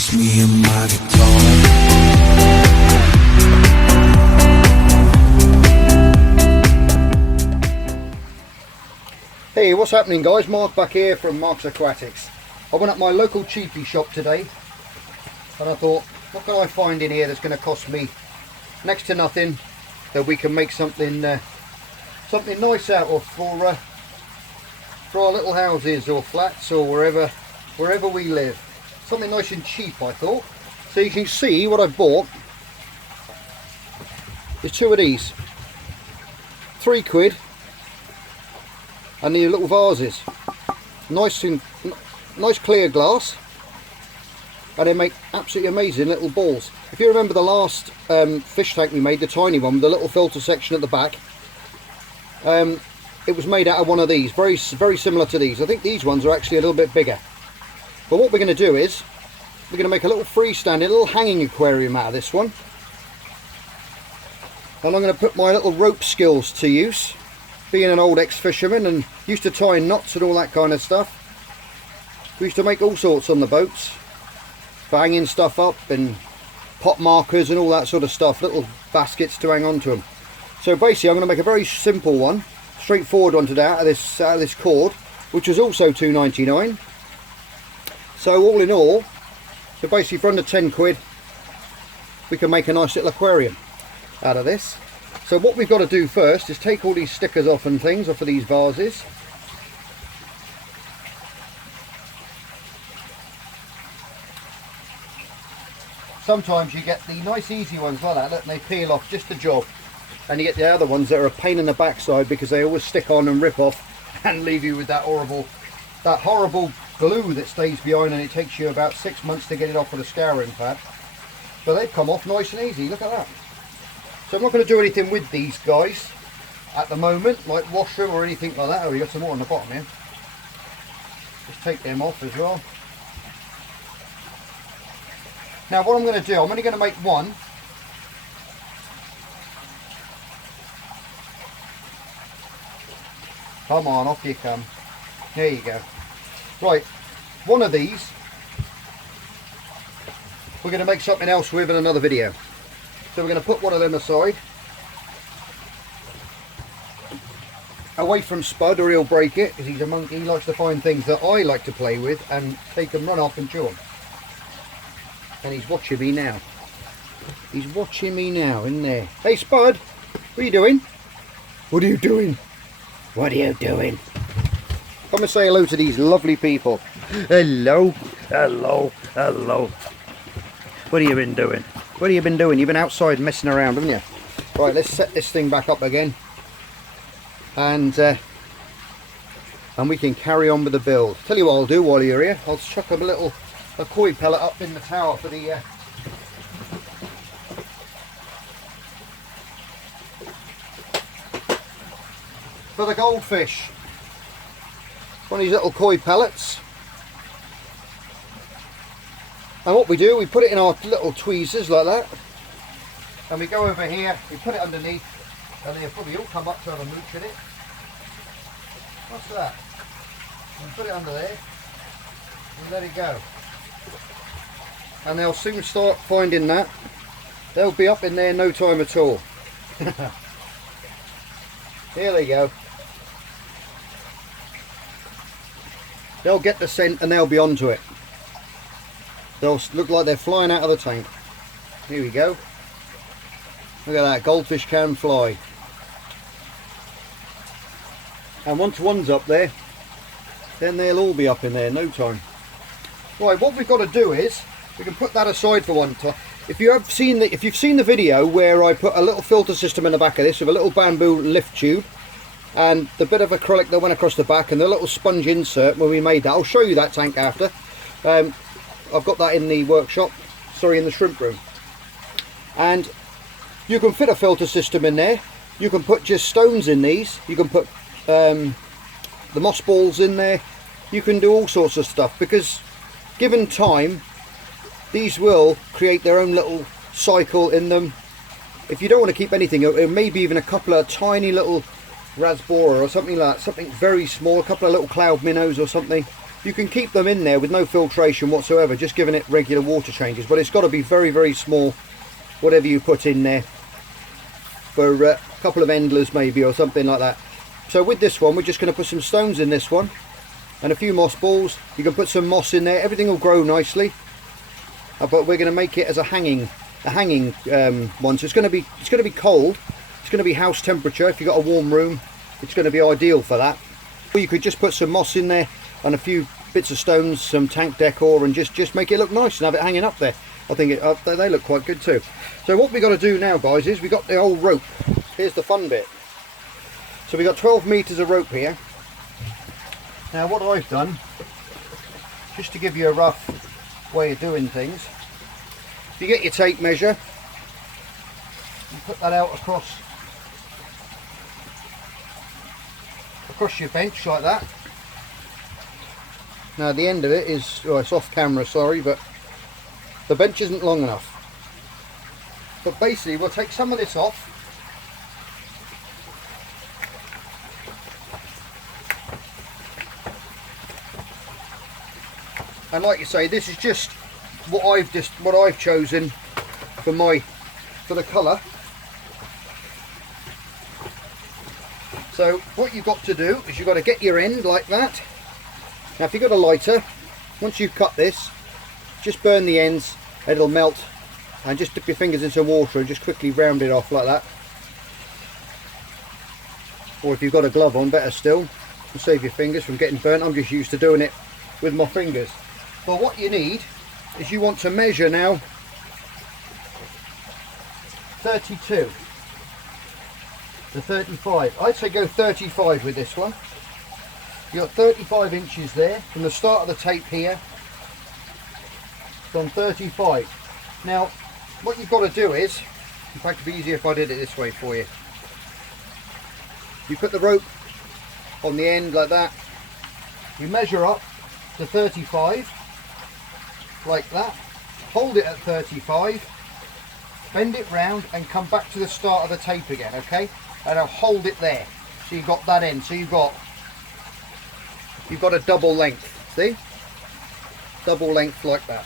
just me and my guitar. Hey, what's happening guys? Mark back here from Mark's Aquatics. I went up my local cheapie shop today and I thought, what can I find in here that's going to cost me next to nothing that we can make something something nice out of for our little houses or flats or wherever we live. Something nice and cheap, I thought. So you can see what I bought is two of these, £3, and the little vases, nice clear glass, and they make absolutely amazing little balls. If you remember the last fish tank we made, the tiny one with the little filter section at the back, it was made out of one of these, very similar to these. I think these ones are actually a little bit bigger. But what we're going to do is we're going to make a little freestanding, little hanging aquarium out of this one, and I'm going to put my little rope skills to use. Being an old ex-fisherman and used to tying knots and all that kind of stuff, we used to make all sorts on the boats for hanging stuff up and pot markers and all that sort of stuff, little baskets to hang on to them. So basically I'm going to make a very simple one, straightforward one today out of this cord, which is also £2.99. So all in all, so basically for under £10 we can make a nice little aquarium out of this. So what we've got to do first is take all these stickers off and things off of these vases. Sometimes you get the nice easy ones like that, and they peel off just a job. And you get the other ones that are a pain in the backside because they always stick on and rip off and leave you with that horrible glue that stays behind, and it takes you about 6 months to get it off with a scouring pad. But they've come off nice and easy, look at that. So I'm not going to do anything with these guys at the moment, like wash them or anything like that. Oh, you got some more on the bottom here. Just take them off as well. Now what I'm going to do, I'm only going to make one. Come on, off you come. There you go. Right, one of these we're going to make something else with in another video. So we're going to put one of them aside, away from Spud, or he'll break it, because he's a monkey. He likes to find things that I like to play with and take them, run off and chew them. And he's watching me now. He's watching me now, isn't there? Hey Spud, what are you doing? What are you doing? What are you doing? Come and say hello to these lovely people. Hello, hello, hello. What have you been doing? What have you been doing? You've been outside messing around, haven't you? Right, let's set this thing back up again. And we can carry on with the build. Tell you what I'll do while you're here. I'll chuck a koi pellet up in the tower for the goldfish. One of these little koi pellets. And what we do, we put it in our little tweezers like that, and we go over here, we put it underneath, and they'll probably all come up to have a mooch at it. What's that? And put it under there and let it go. And they'll soon start finding that. They'll be up in there in no time at all. Here they go. They'll get the scent and they'll be onto it. They'll look like they're flying out of the tank. Here we go. Look at that, goldfish can fly. And once one's up there, then they'll all be up in there in no time. Right, what we've got to do is, we can put that aside for one time. If you've seen the video where I put a little filter system in the back of this with a little bamboo lift tube and the bit of acrylic that went across the back and the little sponge insert when we made that, I'll show you that tank after. I've got that in the workshop, sorry, in the shrimp room. And you can fit a filter system in there. You can put just stones in these. You can put the moss balls in there. You can do all sorts of stuff, because given time, these will create their own little cycle in them. If you don't want to keep anything, maybe even a couple of tiny little raspberry or something like that, something very small, a couple of little cloud minnows or something, You can keep them in there with no filtration whatsoever, just giving it regular water changes, but it's got to be very, very small, whatever you put in there, for a couple of endlers maybe, or something like that. So with this one, we're just going to put some stones in this one, and a few moss balls. You can put some moss in there, everything will grow nicely, but we're going to make it as a hanging one. So it's going to be cold, it's going to be house temperature. If you've got a warm room, it's going to be ideal for that. Or you could just put some moss in there, and a few bits of stones, some tank decor, and just make it look nice and have it hanging up there. I think they look quite good too. So what we got to do now, guys, is we got the old rope. Here's the fun bit. So we got 12 meters of rope here. Now what I've done, just to give you a rough way of doing things, if you get your tape measure, you put that out across your bench like that. Now the end of it is, oh, it's off camera, sorry, but the bench isn't long enough. But basically we'll take some of this off, and like you say, this is just what I've chosen for the colour. So what you've got to do is you've got to get your end like that. Now if you've got a lighter, once you've cut this, just burn the ends and it'll melt, and just dip your fingers in some water and just quickly round it off like that. Or if you've got a glove on, better still, to save your fingers from getting burnt. I'm just used to doing it with my fingers. Well, what you need is you want to measure now 32 to 35. I'd say go 35 with this one. You've got 35 inches there from the start of the tape here, from 35. Now what you've got to do is, in fact it'd be easier if I did it this way for you. You put the rope on the end like that, you measure up to 35 like that, hold it at 35, bend it round and come back to the start of the tape again, okay? And I'll hold it there, so you've got that end, so you've got a double length, see? Double length like that.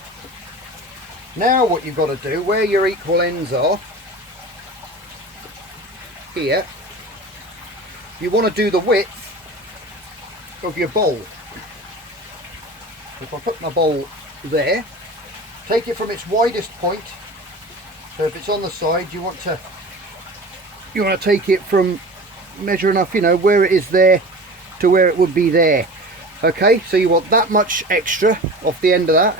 Now what you've got to do, where your equal ends are, here, you want to do the width of your bowl. If I put my bowl there, take it from its widest point, so if it's on the side, you want to take it from, measure enough, you know, where it is there to where it would be there. Okay, so you want that much extra off the end of that,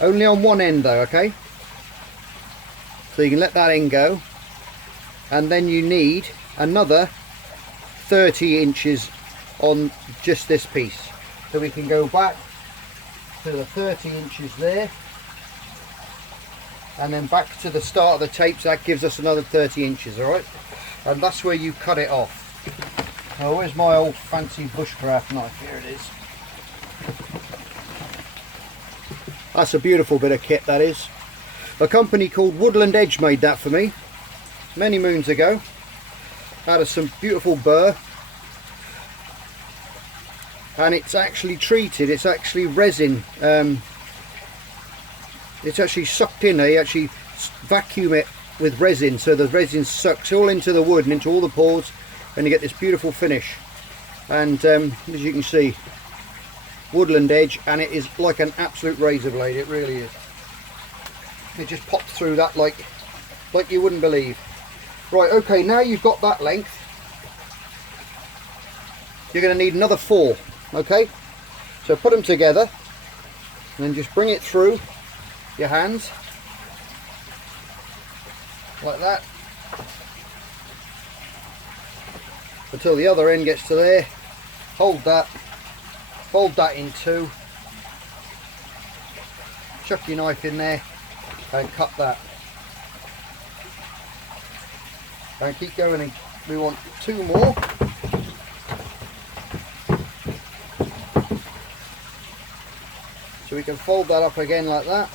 only on one end though, okay? So you can let that end go, and then you need another 30 inches on just this piece. So we can go back to the 30 inches there, and then back to the start of the tape, so that gives us another 30 inches, alright? And that's where you cut it off. Oh, where's my old fancy bushcraft knife? Here it is. That's a beautiful bit of kit, that is. A company called Woodland Edge made that for me many moons ago, out of some beautiful burr, and it's actually treated, it's actually resin, it's actually sucked in. They actually vacuum it with resin, so the resin sucks all into the wood and into all the pores, and you get this beautiful finish. And as you can see, Woodland Edge, and it is like an absolute razor blade, it really is. It just pops through that like you wouldn't believe. Right, okay, now you've got that length, you're going to need another 4, okay? So put them together and then just bring it through your hands like that until the other end gets to there. Hold that, fold that in 2, chuck your knife in there and cut that, and keep going, and we want 2 more. So we can fold that up again like that,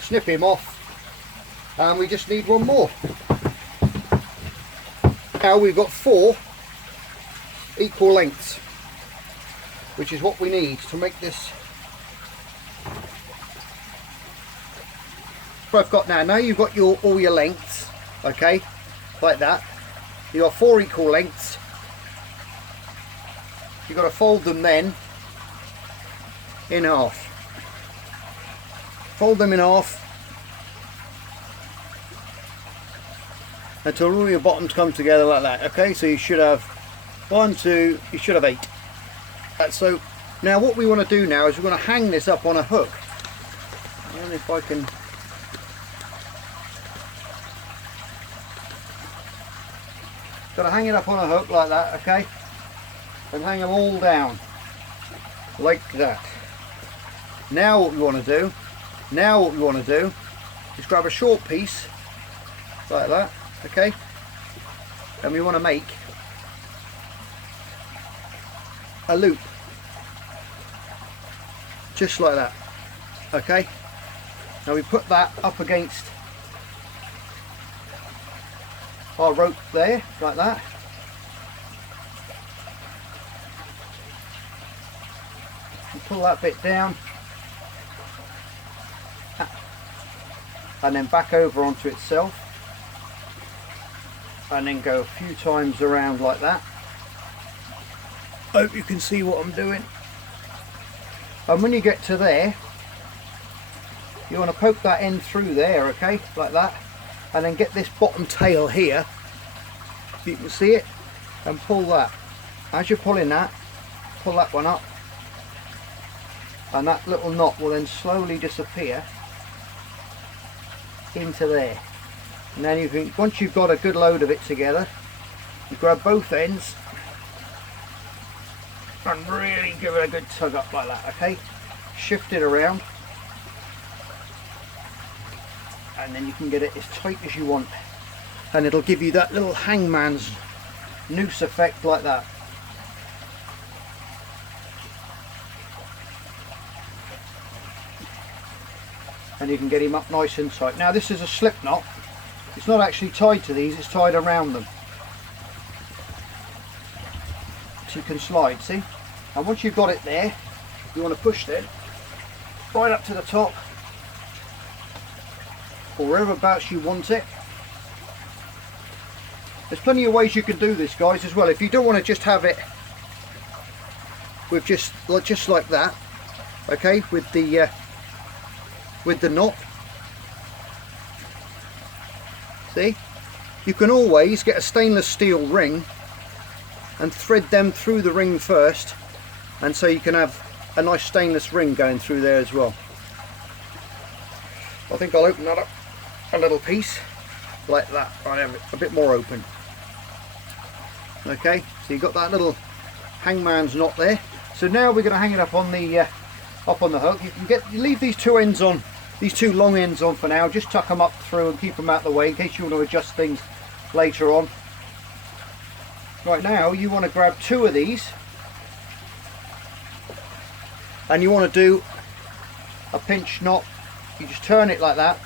snip him off, and we just need 1 more. Now we've got 4 equal lengths, which is what we need to make this. What I've got now you've got all your lengths, okay, like that. You've got 4 equal lengths. You've got to fold them then in half. Fold them in half until all your bottoms come together like that. Okay, so you should have 1, 2, you should have 8. So now what we want to do now is we're going to hang this up on a hook. I don't know if I can. Got to hang it up on a hook like that, okay, and hang them all down like that. Now what we want to do, is grab a short piece like that, okay, and we want to make a loop just like that, okay. Now we put that up against our rope there, like that. And pull that bit down, and then back over onto itself, and then go a few times around like that. Hope you can see what I'm doing. And when you get to there, you want to poke that end through there, okay, like that, and then get this bottom tail here, you can see it, and pull that. As you're pulling that, pull that one up, and that little knot will then slowly disappear into there. And then you can, once you've got a good load of it together, you grab both ends and really give it a good tug up like that, okay. Shift it around, and then you can get it as tight as you want, and it'll give you that little hangman's noose effect like that. And you can get him up nice and tight. Now this is a slip knot. It's not actually tied to these, it's tied around them. So you can slide, see? And once you've got it there, you want to push it right up to the top, or whereabouts you want it. There's plenty of ways you can do this, guys, as well. If you don't want to just have it with just like that, okay, with the knot, see, you can always get a stainless steel ring and thread them through the ring first, and so you can have a nice stainless ring going through there as well. I think I'll open that up a little piece like that. I have it a bit more open. Okay, so you've got that little hangman's knot there. So now we're going to hang it up on the hook. You leave these two ends on, these two long ends on for now. Just tuck them up through and keep them out of the way in case you want to adjust things later on. Right, now you want to grab two of these, and you want to do a pinch knot. You just turn it like that.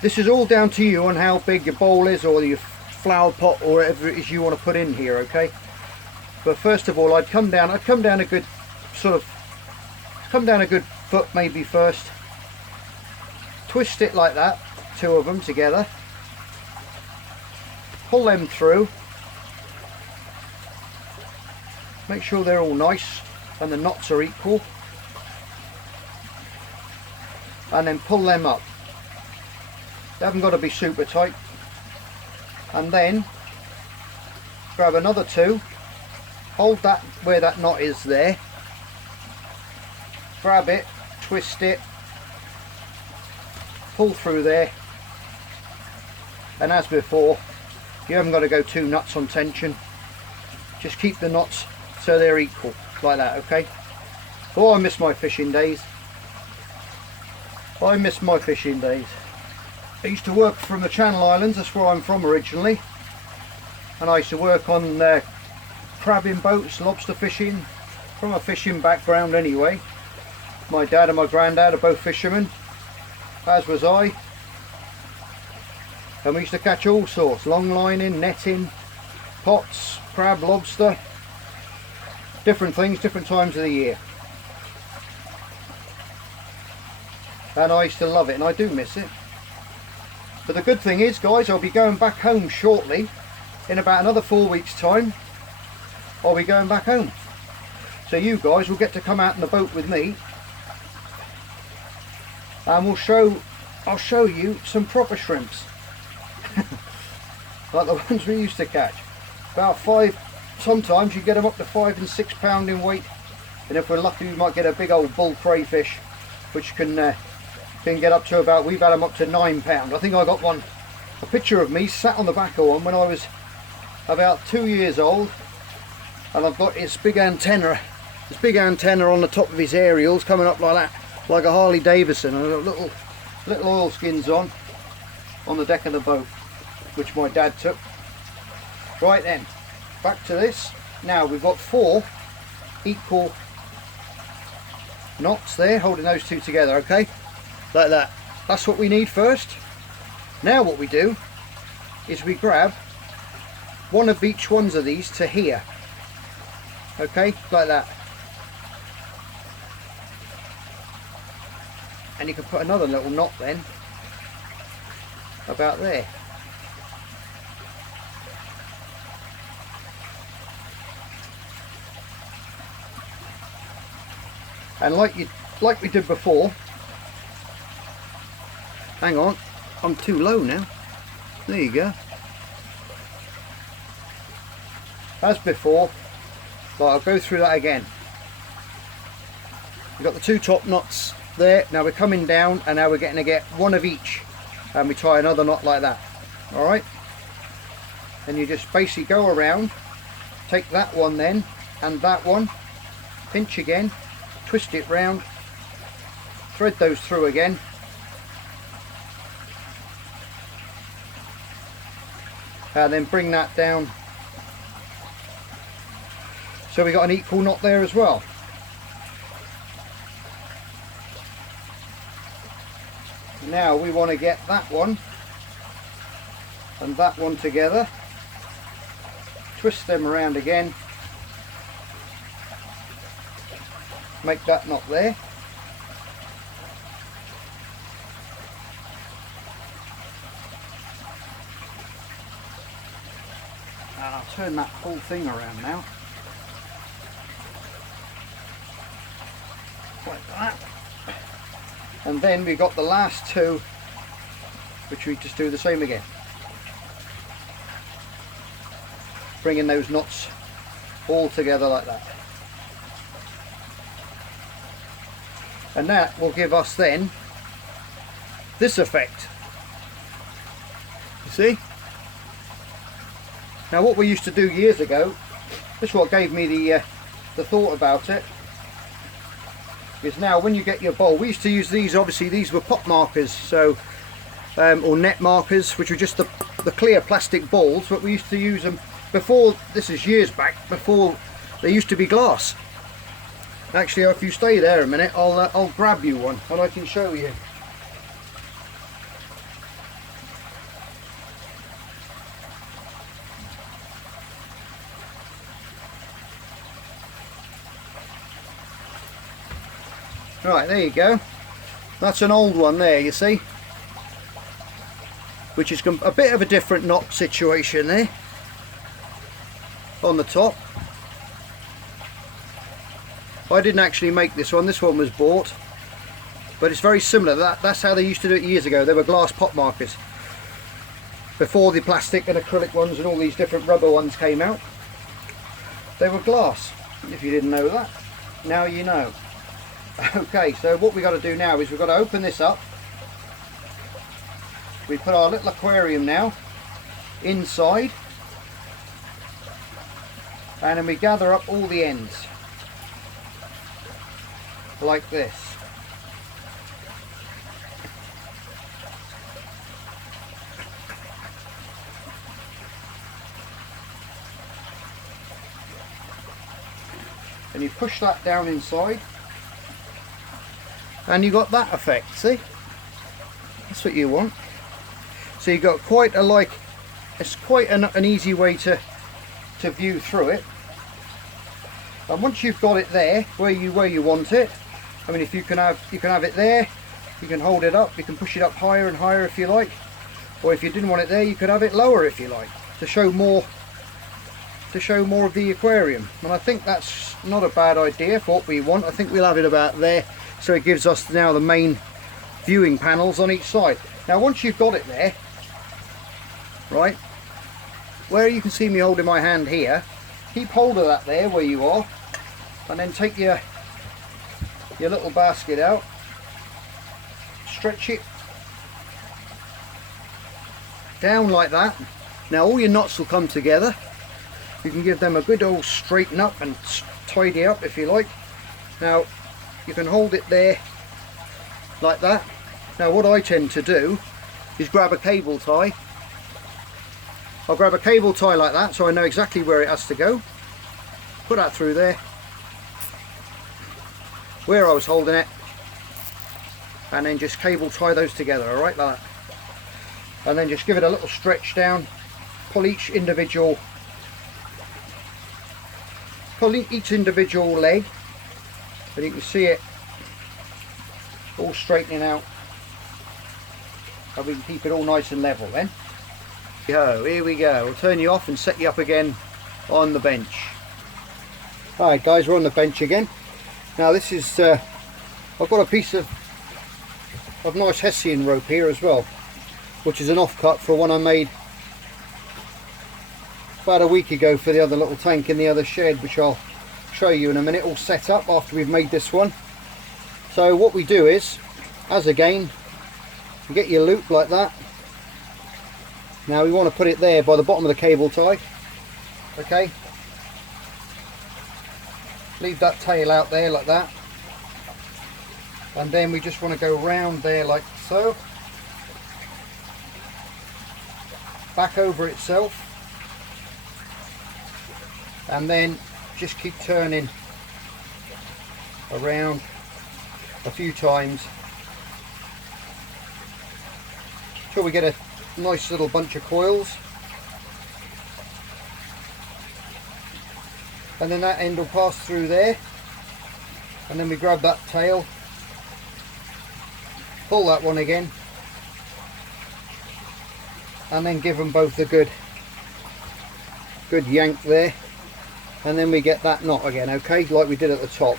This is all down to you on how big your bowl is, or your flower pot, or whatever it is you want to put in here, okay. But first of all, I'd come down a good foot maybe first, twist it like that, two of them together, pull them through, make sure they're all nice and the knots are equal, and then pull them up. They haven't got to be super tight. And then grab another two, hold that where that knot is there, grab it, twist it, pull through there, and as before, you haven't got to go too nuts on tension. Just keep the knots so they're equal like that, okay. Oh, I miss my fishing days. I miss my fishing days. I used to work from the Channel Islands, that's where I'm from originally, and I used to work on crabbing boats, lobster fishing, from a fishing background anyway. My dad and my granddad are both fishermen, as was I, and we used to catch all sorts, long lining, netting, pots, crab, lobster, different things, different times of the year. And I used to love it, and I do miss it. But the good thing is, guys, I'll be going back home shortly. In about another 4 weeks' time, I'll be going back home. So you guys will get to come out in the boat with me, and I'll show you some proper shrimps. Like the ones we used to catch. About 5, sometimes you get them up to 5 and 6 pound in weight. And if we're lucky, we might get a big old bull crayfish, which can get up to about, we've had them up to 9 pound. I think I got one, a picture of me sat on the back of one when I was about 2 years old, and I've got its big antenna on the top of his aerials coming up like that, like a Harley Davidson, and I've got little oilskins on the deck of the boat, which my dad took. Right then, back to this. Now we've got 4 equal knots there holding those two together, okay, like that. That's what we need first. Now what we do is we grab one of each ones of these to here, okay, like that. And you can put another little knot then about there. And like we did before, hang on, I'm too low now. There you go. As before, but I'll go through that again. We've got the 2 top knots there. Now we're coming down, and now we're getting to get one of each, and we tie another knot like that. All right. And you just basically go around, take that one then, and that one, pinch again, twist it round, thread those through again, and then bring that down. So we got an equal knot there as well. Now we want to get that one and that one together, twist them around again, make that knot there. And I'll turn that whole thing around now. Like that. And then we've got the last 2, which we just do the same again. Bringing those knots all together like that. And that will give us then this effect. You see? Now what we used to do years ago, this is what gave me the thought about it, is now when you get your bowl, we used to use these, obviously these were pot markers, so or net markers, which were just the clear plastic balls, but we used to use them before. This is years back, before they used to be glass. Actually, if you stay there a minute, I'll grab you one and I can show you. Right, there you go. That's an old one there, you see, which is a bit of a different knot situation there on the top. I didn't actually make this one was bought, but it's very similar. That's how they used to do it years ago. They were glass pot markers before the plastic and acrylic ones and all these different rubber ones came out. They were glass. If you didn't know that, now you know. Okay, so what we got to do now is we've got to open this up. We put our little aquarium now inside, and then we gather up all the ends like this. And you push that down inside, and you got that effect. See, that's what you want. So you got quite a it's quite an easy way to view through it. And once you've got it there where you want it, I mean, if you can have it there, you can hold it up, you can push it up higher and higher if you like, or if you didn't want it there, you could have it lower if you like, to show more of the aquarium. And I think that's not a bad idea for what we want. I think we'll have it about there, so it gives us now the main viewing panels on each side. Now once you've got it there, right, where you can see me holding my hand here, keep hold of that there where you are, and then take your little basket out, stretch it down like that. Now all your knots will come together. You can give them a good old straighten up and tidy up if you like. Now you can hold it there like that. Now what I tend to do is grab a cable tie. I'll grab a cable tie like that so I know exactly where it has to go. Put that through there, where I was holding it, and then just cable tie those together, alright, like that. And then just give it a little stretch down, pull each individual leg, and you can see it all straightening out, and we can keep it all nice and level then. Here we go. We'll turn you off and set you up again on the bench. Alright guys, we're on the bench again. Now this is, I've got a piece of nice Hessian rope here as well, which is an offcut for one I made about a week ago for the other little tank in the other shed, which I'll show you in a minute, all set up after we've made this one. So what we do is, as again, you get your loop like that. Now we want to put it there by the bottom of the cable tie, okay? Leave that tail out there like that, and then we just want to go round there like so, back over itself, and then just keep turning around a few times till we get a nice little bunch of coils, and then that end will pass through there, and then we grab that tail, pull that one again, and then give them both a good yank there, and then we get that knot again, okay, like we did at the top.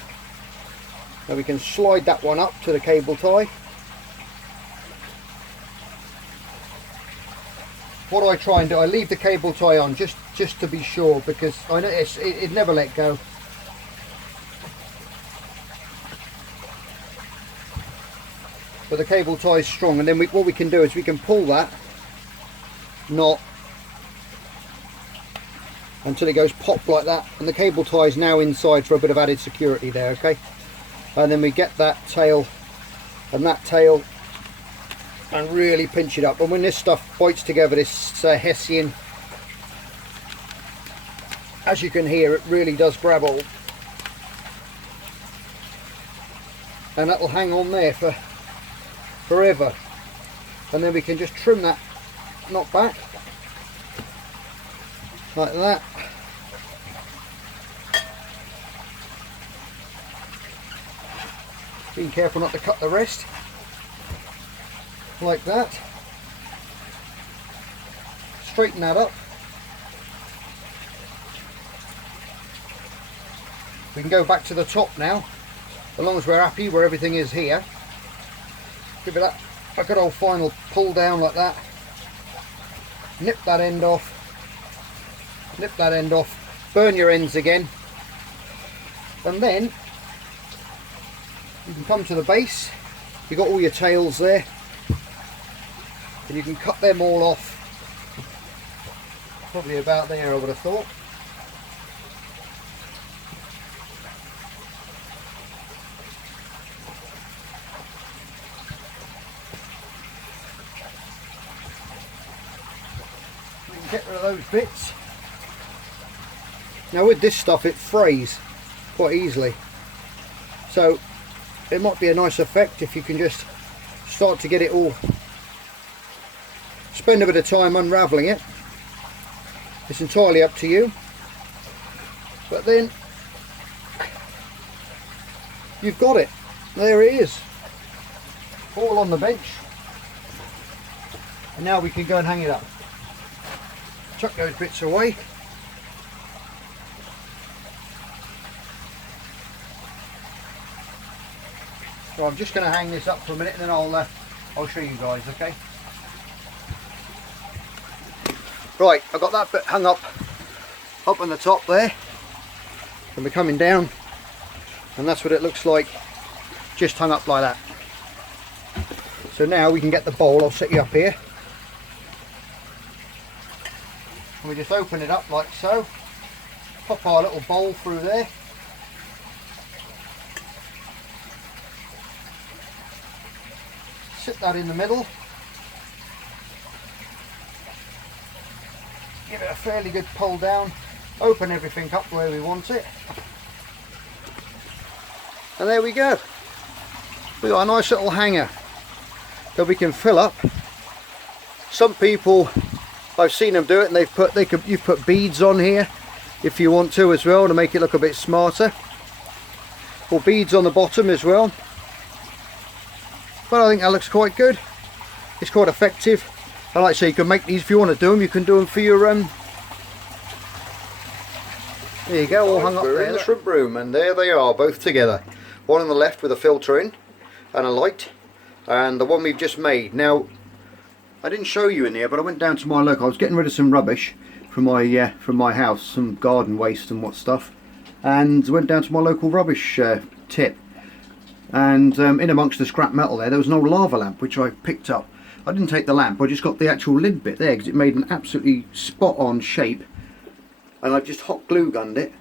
Now we can slide that one up to the cable tie. What I try and do, I leave the cable tie on just to be sure, because I know it never let go. But the cable tie is strong, and then what we can do is we can pull that knot until it goes pop like that, and the cable tie is now inside for a bit of added security there, okay? And then we get that tail and that tail and really pinch it up, and when this stuff bites together, this Hessian, as you can hear, it really does grab hold, and that will hang on there for forever. And then we can just trim that knot back like that, being careful not to cut the rest, like that. Straighten that up. We can go back to the top now, as long as we're happy where everything is here. Give it that a good old final pull down like that. Nip that end off. Nip that end off. Burn your ends again. And then you can come to the base. You've got all your tails there, and you can cut them all off. Probably about there, I would have thought. We can get rid of those bits. Now with this stuff, it frays quite easily, so it might be a nice effect if you can just start to get it all, spend a bit of time unravelling it. It's entirely up to you, but then you've got it. There it is, all on the bench. And now we can go and hang it up. Chuck those bits away. So I'm just going to hang this up for a minute and then I'll show you guys, okay? Right, I've got that bit hung up on the top there, and we're coming down, and that's what it looks like, just hung up like that. So now we can get the bowl. I'll set you up here, and we just open it up like so, pop our little bowl through there, sit that in the middle, give it a fairly good pull down, open everything up where we want it, and there we go. We've got a nice little hanger that we can fill up. Some people, I've seen them do it, and you've put beads on here if you want to as well, to make it look a bit smarter, or beads on the bottom as well. But I think that looks quite good. It's quite effective. And like I say, you can make these if you want to do them. You can do them for your there you go, all hung up there. We're in the shrimp room, and there they are, both together. One on the left with a filter in and a light, and the one we've just made. Now, I didn't show you in there, but I went down to my local. I was getting rid of some rubbish from my house, some garden waste and what stuff, and went down to my local rubbish tip. And in amongst the scrap metal there was an old lava lamp which I picked up. I didn't take the lamp, I just got the actual lid bit there because it made an absolutely spot on shape, and I've just hot glue gunned it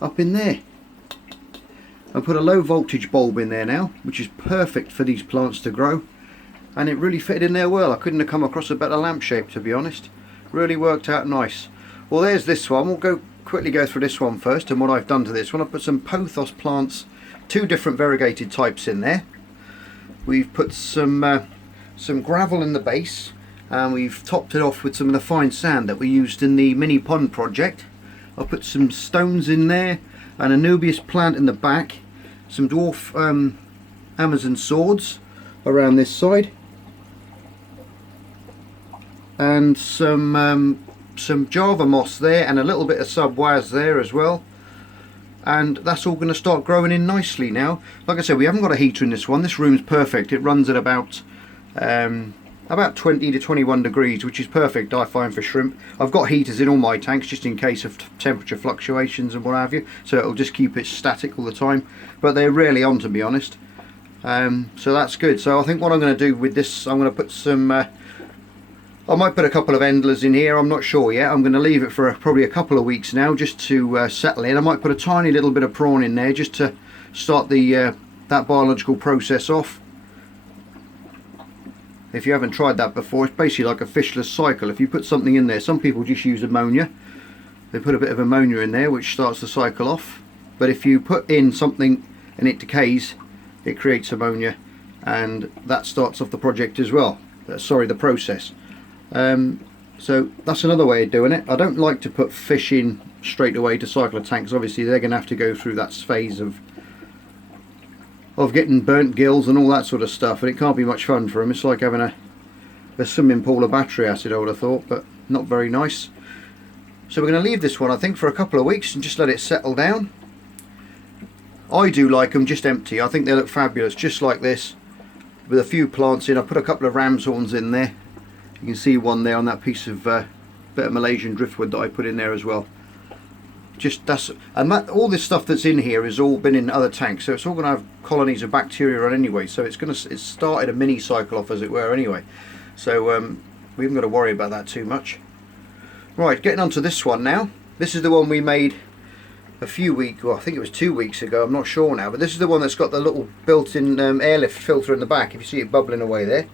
up in there. I put a low voltage bulb in there now, which is perfect for these plants to grow, and it really fitted in there well. I couldn't have come across a better lamp shape, to be honest. Really worked out nice. Well, there's this one. We'll quickly go through this one first and what I've done to this one. I've put some pothos plants, 2 different variegated types in there. We've put some gravel in the base, and we've topped it off with some of the fine sand that we used in the mini pond project. I've put some stones in there, an Anubias plant in the back, some dwarf Amazon swords around this side, and some Java moss there, and a little bit of subwaz there as well. And that's all going to start growing in nicely now. Like I said, we haven't got a heater in this one. This room's perfect. It runs at about 20 to 21 degrees, which is perfect, I find, for shrimp. I've got heaters in all my tanks just in case of temperature fluctuations and what have you, so it'll just keep it static all the time, but they're rarely on, to be honest. So that's good. So I think what I'm going to do with this, I'm going to put some I might put a couple of endlers in here, I'm not sure yet. I'm going to leave it for probably a couple of weeks now just to settle in. I might put a tiny little bit of prawn in there just to start the that biological process off. If you haven't tried that before, it's basically like a fishless cycle. If you put something in there, some people just use ammonia. They put a bit of ammonia in there which starts the cycle off. But if you put in something and it decays, it creates ammonia, and that starts off the project as well. Sorry, the process. So that's another way of doing it. I don't like to put fish in straight away to cycle a tanks. Obviously they're going to have to go through that phase of getting burnt gills and all that sort of stuff, and it can't be much fun for them. It's like having a swimming pool of battery acid, I would have thought, but not very nice. So we're going to leave this one, I think, for a couple of weeks and just let it settle down. I do like them just empty. I think they look fabulous just like this, with a few plants in. I put a couple of ram's horns in there. You can see one there on that piece of bit of Malaysian driftwood that I put in there as well. All this stuff that's in here has all been in other tanks, so it's all going to have colonies of bacteria on anyway. So it's started a mini cycle off, as it were, anyway. So we haven't got to worry about that too much. Right, getting on to this one now. This is the one we made a few weeks, well, I think it was 2 weeks ago. I'm not sure now, but this is the one that's got the little built-in airlift filter in the back. If you see it bubbling away there.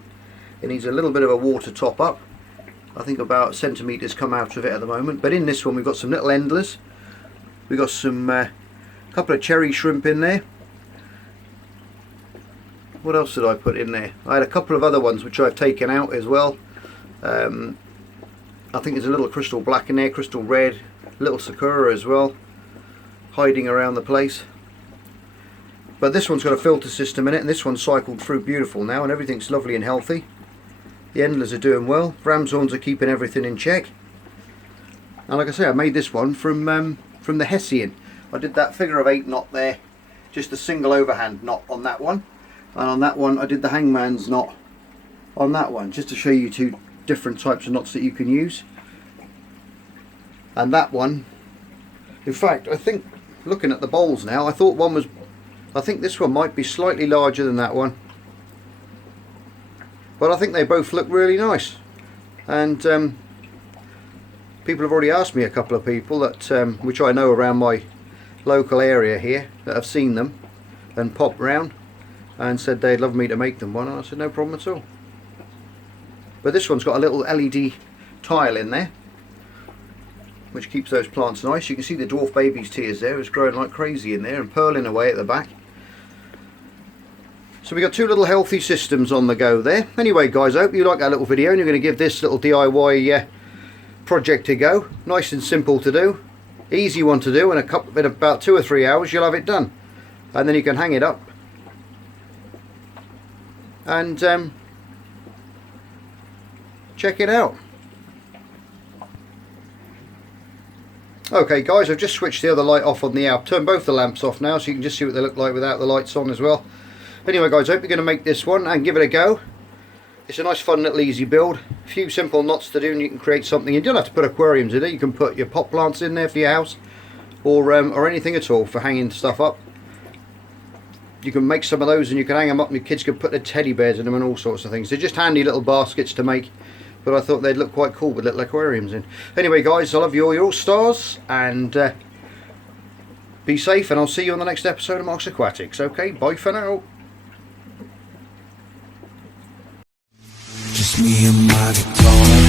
It needs a little bit of a water top up. I think about centimetres come out of it at the moment. But in this one we've got some little endlers. We've got some couple of cherry shrimp in there. What else did I put in there? I had a couple of other ones which I've taken out as well. I think there's a little crystal black in there, crystal red, little sakura as well, hiding around the place. But this one's got a filter system in it, and this one's cycled through beautiful now, and everything's lovely and healthy. The endlers are doing well. Ram's horns are keeping everything in check. And like I say, I made this one from the Hessian. I did that figure of 8 knot there, just a single overhand knot on that one, and on that one I did the hangman's knot on that one, just to show you two different types of knots that you can use. And that one, in fact, I think looking at the bowls now, I think this one might be slightly larger than that one, but I think they both look really nice. And people have already asked me, a couple of people that which I know around my local area here, that have seen them and popped round and said they'd love me to make them one, and I said no problem at all. But this one's got a little LED tile in there which keeps those plants nice. You can see the dwarf baby's tears there, it's growing like crazy in there and purling away at the back. So we got two little healthy systems on the go there. Anyway guys, I hope you like that little video and you're going to give this little DIY project a go. Nice and simple to do, easy one to do, in about 2 or 3 hours you'll have it done, and then you can hang it up and check it out. Okay guys, I've just switched the other light off on the app. Turn both the lamps off now so you can just see what they look like without the lights on as well. Anyway guys, I hope you're going to make this one and give it a go. It's a nice fun little easy build. A few simple knots to do and you can create something. You don't have to put aquariums in it. You can put your pot plants in there for your house, or anything at all for hanging stuff up. You can make some of those and you can hang them up, and your kids can put their teddy bears in them and all sorts of things. They're just handy little baskets to make, but I thought they'd look quite cool with little aquariums in. Anyway guys, I love you all, you're all stars, and be safe, and I'll see you on the next episode of Mark's Aquatics. Okay, bye for now. Just me and my guitar.